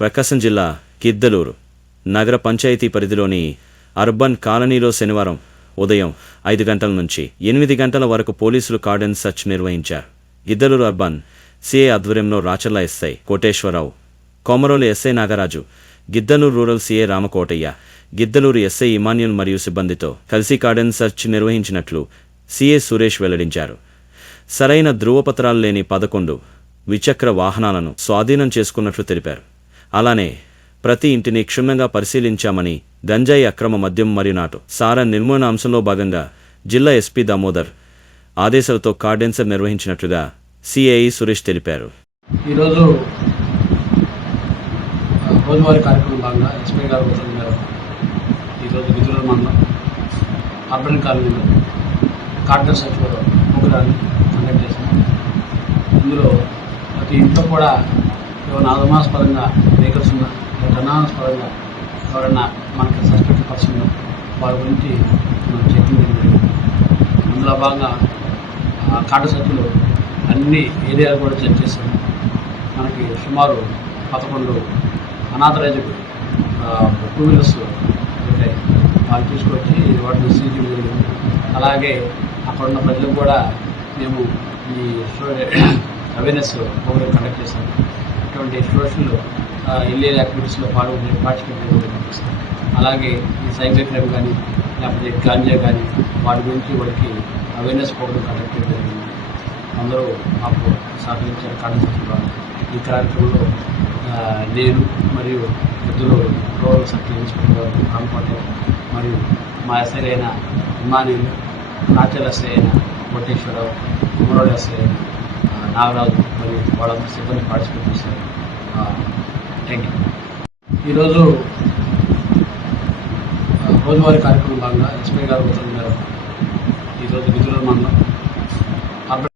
ప్రకాశం జిల్లా గిద్దలూరు నగర పంచాయతీ పరిధిలోని అర్బన్ కాలనీలో శనివారం ఉదయం ఐదు గంటల నుంచి ఎనిమిది గంటల వరకు పోలీసులు కార్డన్ సర్చ్ నిర్వహించారు. గిద్దలూరు అర్బన్ సిఐ ఆధ్వర్యంలో Racherla SI Koteswararao Komarolu SI Nagaraju Giddalur rural CI Ramakotaiah Giddalur SI Emmanuel మరియు సిబ్బందితో కలిసి కార్డెన్ సర్చ్ నిర్వహించినట్లు సిఏ సురేష్ వెల్లడించారు. సరైన ధృవపత్రాలు లేని పదకొండు ద్విచక్ర వాహనాలను స్వాధీనం చేసుకున్నట్లు తెలిపారు. అలానే ప్రతి ఇంటిని క్షుణ్ణంగా పరిశీలించామని గంజాయి అక్రమ మద్యం మరియు నాటు సారా నిర్మూలన అంశంలో భాగంగా జిల్లా ఎస్పీ దామోదర్ ఆదేశాలతో కార్డెన్సర్ నిర్వహించినట్లుగా సిఐ సురేష్ తెలిపారు. ఈరోజు రోజువారీ కార్యక్రమం భాగంగా ఎస్పీ గారు ఈరోజు విధుల మండలం అర్బన్ కాలనీలో కార్డర్ సచివ ప్రోగ్రాన్ని కండక్ట్ చేశాం ఇందులో ప్రతి ఇంట్లో కూడా ఏమైనా పరంగా వెహికల్స్ ఉన్నా లేదా పరంగా ఎవరైనా మనకి సస్పెక్ట్ పర్సన్ వాళ్ళ గురించి మనం చెకింగ్ జరిగింది. అందులో భాగంగా ఆ, కార్డు అన్ని ఏరియాలు కూడా చెక్ చేశాము మనకి సుమారు పదకొండు అనాథరైజ్డ్ టూ వీలర్స్ ఉంటాయి వాళ్ళు తీసుకొచ్చి వాటిని సీజన్ జరిగింది. అలాగే అక్కడ ఉన్న ప్రజలకు కూడా మేము ఈ అవేర్నెస్ ప్రోగ్రామ్ కండక్ట్ చేశాము ఇటువంటి సోషల్ ఇల్లీగల్ యాక్టివిటీస్లో పాల్గొనే పార్టిసిపేట్ చేయడం అలాగే ఈ సైబర్ క్రైమ్ కానీ లేకపోతే గాంజా కానీ వాటి గురించి వాళ్ళకి అవేర్నెస్ ప్రోగ్రామ్ కండక్ట్ చేయడం జరిగింది అందరూ మాకు సహకరించారు కాంగ్రెస్ ఈ కార్యక్రమంలో నేను మరియు వృద్ధులు రూరల్ సర్కిల్ ఇన్స్పెక్టర్ రామకోట మరియు మా ఎస్ఐ అయిన ఇమానీలు నాచల్ ఎస్ఐ అయిన కోటేశ్వరరావు కుమరోడ్ ఎస్ఐ అయిన నాగరాజు మరియు వాళ్ళ సిబ్బంది పార్టిసిపేట్ చేశారు. థ్యాంక్ యూ ఈరోజు రోజువారీ కార్యక్రమం భాగంగా ఎస్పీ గారు ఉత్తర్వుల ఈరోజు విధుల మండలం